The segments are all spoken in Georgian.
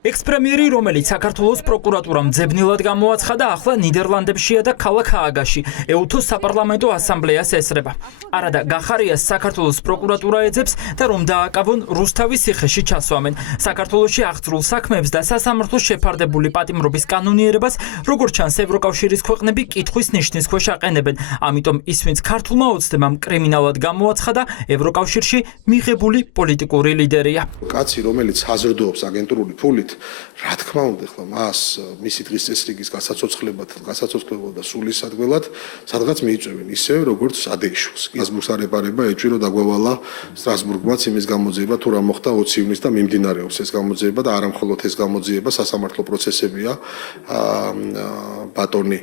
ექს-პრემიერი, რომელიც საქართველოს პროკურატურამ ძებნილად გამოაცხადა, ახლა ნიდერლანდებშია და ქალაქ ჰააგაში ეუთოს საპარლამენტო ასამბლეას ესწრება. არადა გახარიას საქართველოს პროკურატურა ეძებს და რომ დააკავონ რუსთავის ციხეში ჩასვამენ. საქართველოში აღძრულ საქმეებს და სასამართლოს შეფარდებული პატიმრობის კანონიერებას, როგორც ჩანს, ევროკავშირის ქვეყნები კითხვის ნიშნის ქვეშ აყენებენ. ამიტომ ის, ვინც ქართულმა ოცნებამ კრიმინალად გამოაცხადა, ევროკავშირში მიღებული პოლიტიკური ლიდერია. კაცი, რომელიც საზრდოობს აგენტურული ფულით, რა თქმა უნდა, ხლა მას მისი დღის წესრიგის გასაცოცხლებად და სულისადმელად სადღაც მიიწვევენ ისე, როგორც ადეიშვილს. სტრასბურგს არ ეპარება ეჭვი, რომ დაგვევალა სტრასბურგმაც იმის გამოძიება, თუ რა მოხდა 20 ივნისს და მიმდინარეობს ეს გამოძიება და არა მხოლოდ ეს გამოძიება, სასამართლო პროცესებია. ბატონი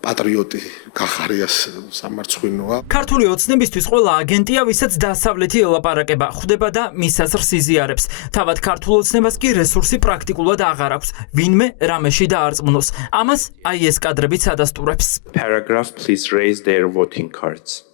პატრიოტი გახარიას სამარცხვინოა. ქართული ოცნებისთვის ყველა აგენტია, ვისაც დასავლეთი ელაპარაკება, ხვდება და მის აზრს იზიარებს. თავად ქართულ ოცნებას კი რესურსი პრაქტიკულად აღარ აქვს. ვინმე რამეში დაარწმუნოს. ამას აი ეს კადრებიც ადასტურებს. Paragraph, please raise their voting cards.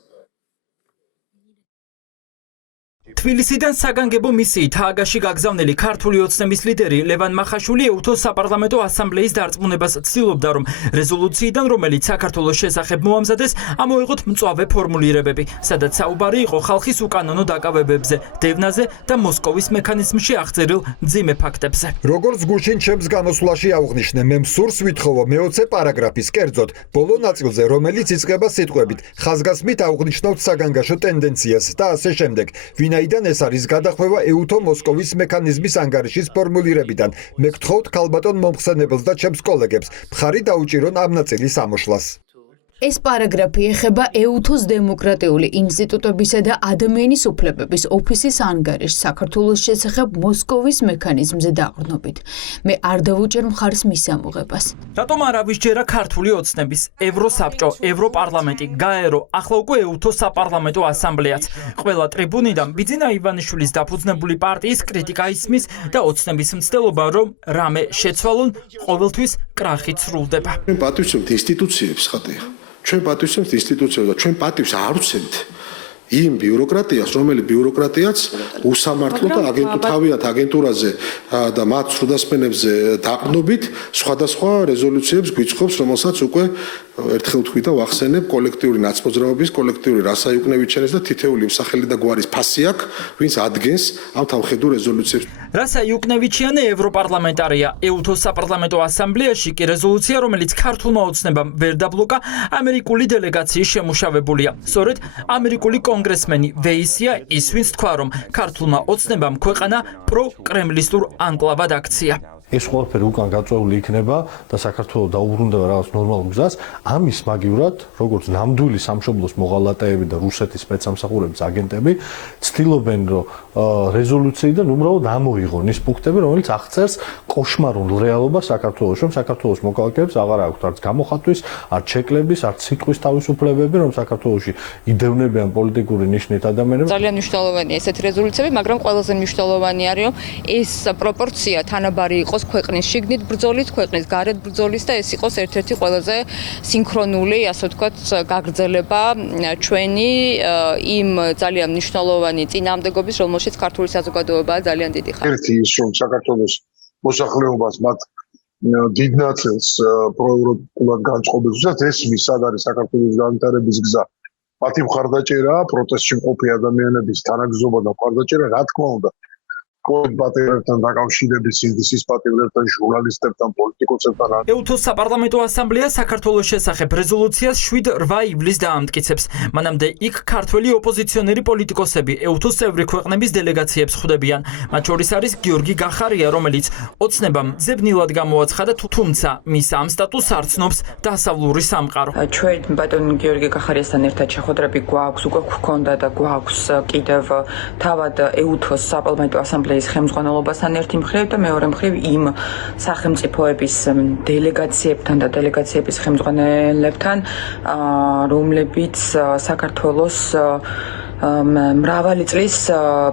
თბილისიდან საგანგებო მისიით ჰააგაში გაგზავნილი ქართული ოცნების ლიდერი ლევან მახაშვილი ეუთოს საპარლამენტო ასამბლეის დარწმუნებას ცდილობდა, რომ რეზოლუციიდან, რომელიც საქართველოს შესახებ მოამზადეს, ამოიღოთ მწვავე ფორმულირებები, სადაც საუბარი იყო ხალხის უკანონო დაკავებებზე, დევნაზე და მოსკოვის მექანიზმში აღწერილ მძიმე ფაქტებზე. როგორც გუშინ ჩემს განოსვლაში აღვნიშნე, მე მსურს ვითხოვო მე-20 პარაგრაფის კერძოდ, ბოლო ნაწილზე, რომელიც იწყება სიტყვებით, ხაზგასმით აღვნიშნოთ საგანგაშო ტენდენციას და ასე შემდეგ. ვინაიდან ეს არის გადახვევა ეუთო მოსკოვის მექანიზმის ანგარიშის ფორმულირებიდან. მე გთხოვთ ქალბატონ მომხსენებელს და ჩემს კოლეგებს, მხარი დაუჭირონ ამ ნაწილის ამოშლას. ეს პარაგრაფი ეხება ეუთოს დემოკრატიული ინსტიტუტებისა და ადამიანის უფლებების ოფისის ანგარიშს საქართველოს შესახებ მოსკოვის მექანიზმზე დაყრდნობით. მე არ დავუჭერ მხარს მის ამოღებას. რატომ არ ავისჯერა ქართული ოცნების, ევროსაბჭო, ევროპარლამენტი, გაერო, ახლა უკვე ეუთოს საპარლამენტო ასამბლეაც. ყველა ტრიბუნიდან ბიძინა ივანიშვილის დაფუძნებული პარტიის კრიტიკა ისმის და ოცნების მცდელობა, რომ რამე შეცვალონ, ყოველთვის კრახით სრულდება. ჩვენ პატივცემთ ინსტიტუციებს, ხატია. ჩვენ პატივცემთ ინსტიტუციებს და ჩვენ პატივს არ ვცემთ იმ ბიუროკრატიას, რომელიც ბიუროკრატიაც უსამართლო და თავიანთ აგენტურაზე და მათ სრუდასმენებზე დაყრდნობით სხვადასხვა რეზოლუციებს გვიწყობს, რომელსაც უკვე ერთხელ თქვი და ვახსენებ კოლექტიური ნაცმოძრაობის, კოლექტიური რასაიუკნევით ჩენეს და თითეული მსახელი და გვარის ფასი აქვს, ვინც ადგენს ამ თავხედურ რეზოლუციებს. რასაიუკნევიჩიანე ევროპარლამენტარია. ეუთოს საპარლამენტო ასამბლეაში კი რეზოლუცია, რომელიც ქართულმა ოცნებამ ვერ დაბლოკა, ამერიკული დელეგაციის შემუშავებულია. სწორედ ამერიკული კონგრესმენი ვეისია ის, ვინც თქვა, რომ ქართულმა ოცნებამ ქვეყანა პროკრემლისტურ ანკლავად აქცია. ეს ყველაფერი უკან გაწეული იქნება და საქართველოს დაუბრუნდება რაღაც ნორმალურ გზას. ამის მაგივრად, როგორც ნამდვილი სამშობლოს მოღალატეები და რუსეთის სპეცსამსახურების აგენტები ცდილობენ, რომ რეზოლუციიდან უბრალოდ ამოიღონ ის პუნქტები, რომელიც აღწერს კოშმარულ რეალობას საქართველოში, რომ საქართველოს მოქალაქეებს აღარ აქვთ არც გამოხატვის, არც შეკლების, არც სიტყვის თავისუფლებები, რომ საქართველოში იდევნებიან პოლიტიკური ნიშნით ადამიანებს. ძალიან მნიშვნელოვანია ესეთი რეზოლუციები, მაგრამ ყველაზე მნიშვნელოვანი არის, რომ ეს პროპორცია თანაბარი იყოს ქვეყნის შიგნით ბრძოლის, ქვეყნის გარეთ ბრძოლის და ეს იყოს ერთ-ერთი ყველაზე სინქრონული, ასე ვთქვათ, გაგრძელება ჩვენი იმ ძალიან მნიშვნელოვანი წინააღმდეგობის, რომელშიც ქართული საზოგადოებაა ძალიან დიდი ხანი. ერთი ის, რომ საქართველოს მოსახლეობას მათ დიდ ნაწილს პროევროპულად განწყობილსაც ესმის, სად არის საქართველოს განვითარების გზა. მათი მხარდაჭერა, პროტესტში მყოფი ადამიანების თანაგზობა და მხარდაჭერა, რა თქმა უნდა, პატიმრებთან დაკავშირების, სინდისის პატიმრებთან, ჟურნალისტებთან, პოლიტიკოსებთან. ეუთოს საპარლამენტო ასამბლეა საქართველოს შესახებ რეზოლუციას 7-8 ივლისს დაამტკიცებს. მანამდე იქ ქართველი ოპოზიციონერი პოლიტიკოსები ეუთოს წევრი ქვეყნების დელეგაციებს ხვდებიან. მათ შორის არის გიორგი გახარია, რომელიც ოცნებამ ძებნილად გამოაცხადა, თუმცა მის ამ სტატუსს არ ცნობს დასავლური სამყარო. ჩვენ ბატონ გიორგი გახარიასთან ერთად შეხვედრები გვაქვს, უკვე გვქონდა და გვაქვს კიდევ თავად ეუთოს საპარლამენტო ასამბლეის ხელმძღვანელობასთან ერთი მხრივ და მეორე მხრივ იმ სახელმწიფოების დელეგაციებთან და დელეგაციების ხელმძღვანელებთან, რომლებიც საქართველოს მრავალი წლის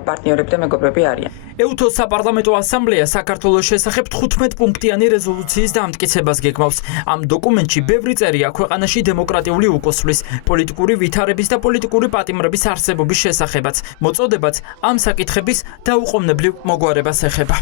პარტნიორები და მეგობრები არიან. ეუთოს საპარლამენტო ასამბლეა საქართველოს შესახებ 15 პუნქტიანი რეზოლუციის დამტკიცებას გეგმავს. ამ დოკუმენტში ბევრი წერია ქვეყანაში დემოკრატიული უკოსვლის, პოლიტიკური ვითარების და პოლიტიკური პატიმრების არსებობის შესახებაც. მოწოდებაც ამ საკითხების დაუყოვნებლივ მოგვარებას ეხება.